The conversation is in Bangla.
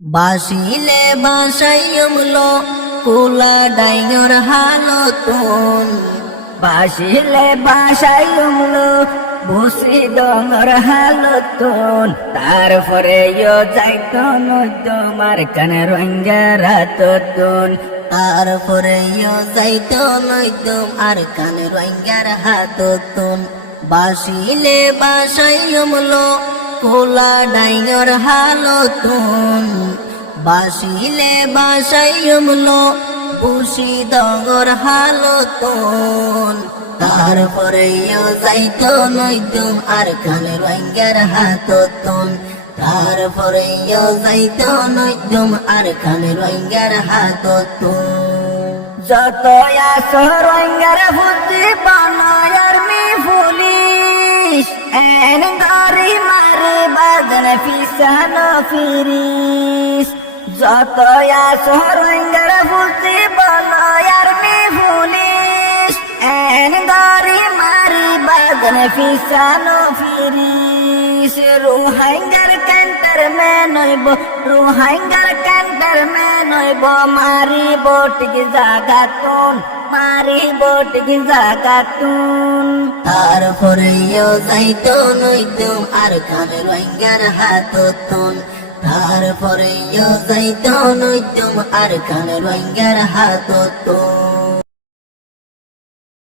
বাসিলে বাসাইমলো কুলা ডাইঙর হালতুন বাসিলে বাসাইমলো ভুসি ডঙর হালতুন তারপরে যাইতো তোমার কানে রঙ্গার হাততুন তারপরে যাইতো তোমার কানে রঙ্গার হাততুন বাসিলে বাসাইমলো কোলা ডাইঙর হালতুন বাসিলে বাসাইমলো পুষি ডঙর হালতুন তারপরে যাইতো নইতুম আর কানে রঙ্গার হাততুন তারপরে যাইতো নইতুম আর কানে রঙ্গার হাততুন যত আসো রঙ্গার ফুটি বানায়ার মি পুলিশ এন গাড়ি মারে বাদন পিছানো ফিরিস যত আসো রঙ্গার ফুটি বানায়ার মি পুলিশ এন গাড়ি মারে বাদন পিছানো ফিরিস রোহিঙ্গার ক্যান্টার মে নইব রোহিঙ্গার ক্যান্টার মে নইব মারি বটিক জাগাতুন মারি বটিক জাগাতুন তারপরে যাইতো নইতুম আর কানে রঙ্গার হাততুন তারপরে যাইতো নইতুম আর কানে রঙ্গার হাততুন